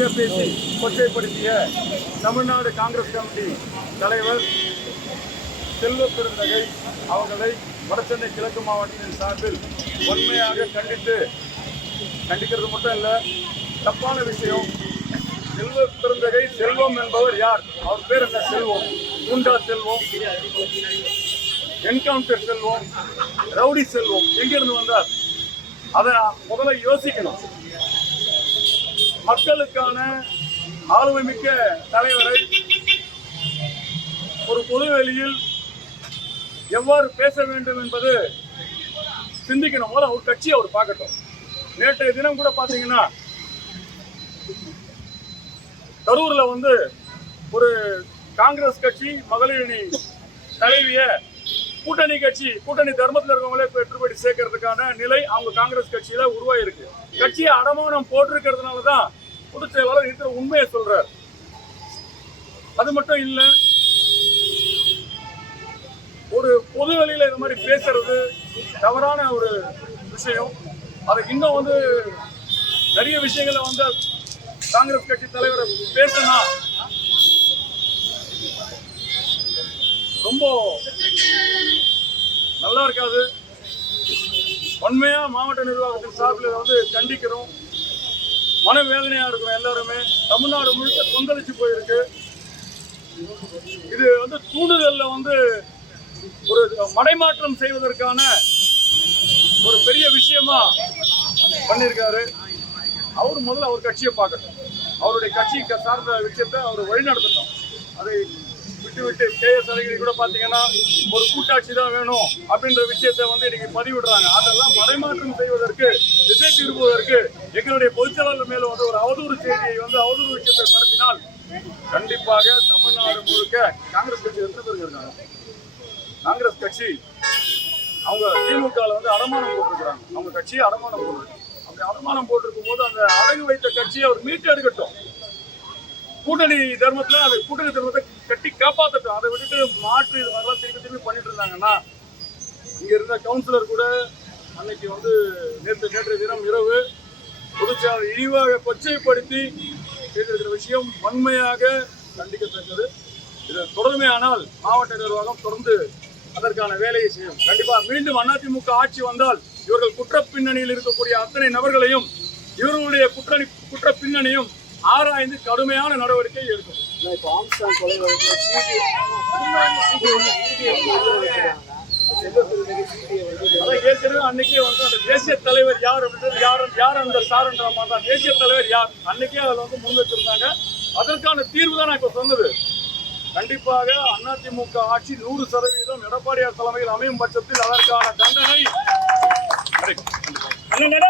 தவறாக பேசி கொச்சைப்படுத்திய தமிழ்நாடு காங்கிரஸ் கமிட்டி தலைவர் செல்வ பெருந்தகை அவர்களை வடசென்னை கிழக்கு மாவட்டத்தின் சார்பில் உண்மையாக கண்டித்து கண்டிக்கிறது மட்டும் இல்லை தப்பான விஷயம் செல்வ பெருந்தகை செல்வம் என்பவர் யார்? அவர் பேர் என்ன? செல்வம். குண்டா செல்வம் என்கவுண்டர் செல்வம் ரவுடி செல்வம். எங்கிருந்து வந்தார்? அதை முதல்ல யோசிக்கணும். மக்களுக்கான ஆளுமை மிக்க தலைவரை ஒரு பொதுவெளியில் எவ்வாறு பேச வேண்டும் என்பது சிந்திக்கணும். முதல்ல அவர் கட்சியை அவர் பார்க்கட்டும். நேற்றைய தினம் கூட பார்த்தீங்கன்னா கரூர்ல வந்து ஒரு காங்கிரஸ் கட்சி மகளிர் அணி தலைவிய கூட்டணி கட்சி கூட்டணி தர்மத்தில் இருக்கவங்களே பெற்றுப்படி சேர்க்கறதுக்கான நிலை அவங்க காங்கிரஸ் கட்சியில உருவாயிருக்கு. கட்சியை அடமானம் போட்டிருக்கிறதுனால தான் பொதுச் செயலாளர் இருக்கிற உண்மையை சொல்றார். அது மட்டும் இல்லை ஒரு பொது வெளியில இந்த மாதிரி பேசுறது தவறான ஒரு விஷயம். அதை இன்னும் வந்து நிறைய விஷயங்களை வந்து காங்கிரஸ் கட்சி தலைவரை பேசினா ரொம்ப நல்லா இருக்காது. உண்மையாக மாவட்ட நிர்வாகத்தின் சார்பில் வந்து கண்டிக்கிறோம். மனவேதனையாக இருக்கும் எல்லாருமே. தமிழ்நாடு முழுக்க கொந்தளிச்சு போயிருக்கு. இது வந்து தூண்டுதலில் வந்து ஒரு மடைமாற்றம் செய்வதற்கான ஒரு பெரிய விஷயமா பண்ணியிருக்காரு. அவர் முதல்ல அவர் கட்சியை பார்க்கட்டும். அவருடைய கட்சி க- சார்ந்த விஷயத்தை அவர் வழிநடத்தட்டும். அதை விட்டு விட்டு கேஎஸ் அழகிரி கூட பார்த்தீங்கன்னா ஒரு கூட்டாட்சி தான் வேணும் அப்படின்ற விஷயத்தை வந்து இன்னைக்கு பதிவிடுறாங்க. அதெல்லாம் மறைமாற்றம் செய்வதற்கு திசை திருப்புவதற்கு எங்களுடைய பொதுச்செயலாளர் மேல வந்து ஒரு அவதூறு செய்தியை வந்து அவதூறு விஷயத்தை பரப்பினால் கண்டிப்பாக தமிழ்நாடு முழுக்க காங்கிரஸ் கட்சி எத்தனை பேர் இருக்காங்க? காங்கிரஸ் கட்சி அவங்க திமுகவில் வந்து அடமானம் போட்டிருக்கிறாங்க. அவங்க கட்சியை அடமானம் போட்டிருக்காங்க அப்படி அடமானம் போட்டிருக்கும் போது அந்த அடகு வைத்த கட்சியை அவர் மீட்டு எடுக்கட்டும் கூட்டணி தர்மத்துல அந்த கூட்டணி தர்மத்தை காப்பாற்றட்டும் அதை விட்டுட்டு மாற்று இது மாதிரிலாம் திருப்பி திருப்பி பண்ணிட்டு இருந்தாங்கன்னா இங்கே இருந்த கவுன்சிலர் கூட அன்னைக்கு வந்து நேற்று நேற்றைய தினம் இரவு பொதுச்செயலாளர் இழிவாக கொச்சைப்படுத்தி கேட்டிருக்கிற விஷயம் வன்மையாக கண்டிக்கத்தக்கது. இது தொடர்மையானால் மாவட்ட நிர்வாகம் தொடர்ந்து அதற்கான வேலையை செய்யும். கண்டிப்பாக மீண்டும் அதிமுக ஆட்சி வந்தால் இவர்கள் குற்ற பின்னணியில் இருக்கக்கூடிய அத்தனை நபர்களையும் இவர்களுடைய குற்ற குற்ற பின்னணியும் ஆராய்ந்து கடுமையான நடவடிக்கை எடுக்கும். இப்போ ஆம்ஸ்டாங் கொலை வழக்குல சிபிஐ அதான் ஏற்கனவே அன்னைக்கே வந்து அந்த தேசிய தலைவர் யார் அப்படின்றது யார் யார் அந்த சார்ன்ற மாதிரி தேசிய தலைவர் யார்? அன்னைக்கே அதில் வந்து முன் வச்சிருந்தாங்க அதற்கான தீர்வு தான் நான் இப்போ சொன்னது. கண்டிப்பாக அதிமுக ஆட்சி நூறு சதவீதம் எடப்பாடியார் தலைமையில் அமையும் பட்சத்தில் அதற்கான தண்டனை கிடைக்கும்.